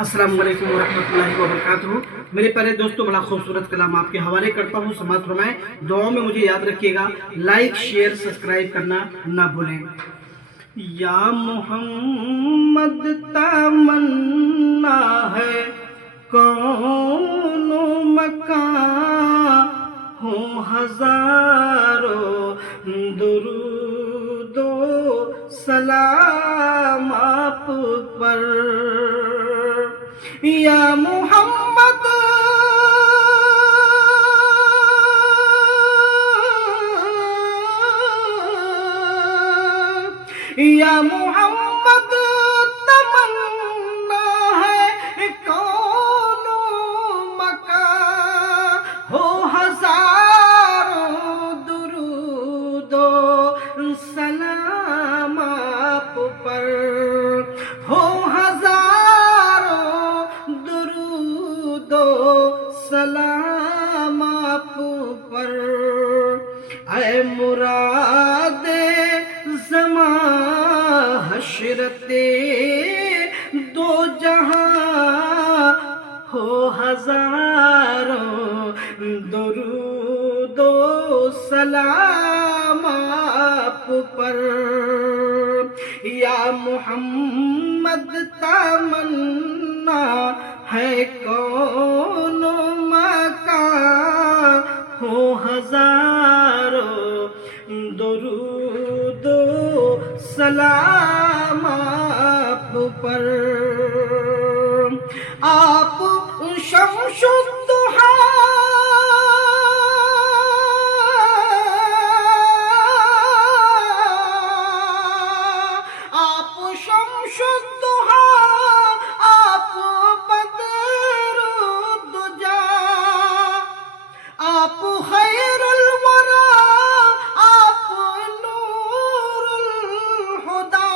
अस्सलाम वालेकुम वरहमतुल्लाहि वबरकातुहू। मेरे प्यारे दोस्तों, बड़ा खूबसूरत कलाम आपके हवाले करता हूँ, समाअत फरमाएं। दुआओं में मुझे याद रखिएगा। लाइक शेयर सब्सक्राइब करना ना भूलें। या मोहम्मद तमन्ना है कौनो मकां हो हजारों दुरूदो सलाम आप पर। या मोहम्मद या मोहम्मद तमन्ना है कौनो मकां हो हजारों दुरूदो सलाम आप पर। हो हजारों दुरूदो सलाम आप पर। ऐ मुरादे ज़मां हशरते दो जहां हो हजारों दुरूदो सलाम आप पर। या मोहम्मद तमन्ना है कौनो मकां हो हजारों दुरूदो सलाम आप पर। आप शम्सुद्दुहा आप शम्सुद्दुहा आप बदरुद्दुजा आप खैरुल वरा आप नूरुल हुदा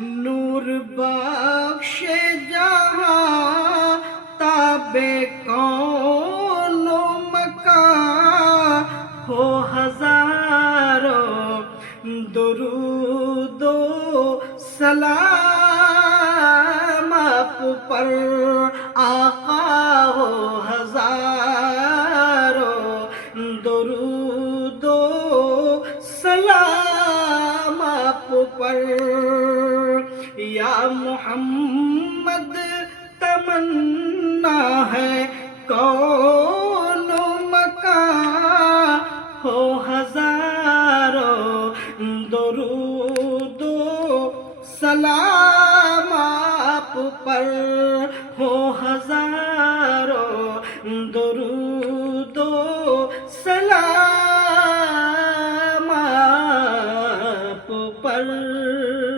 नूर बख्शे जहां ताबे कौनो मकां हो हजारों दुरूदो सलाम आप पर। आका हो हजारों दुरूदो सलाम आप पर। या मोहम्मद तमन्ना है कौनो मकां हो हजारों दुरूदो सलाम आप पर। हो हजार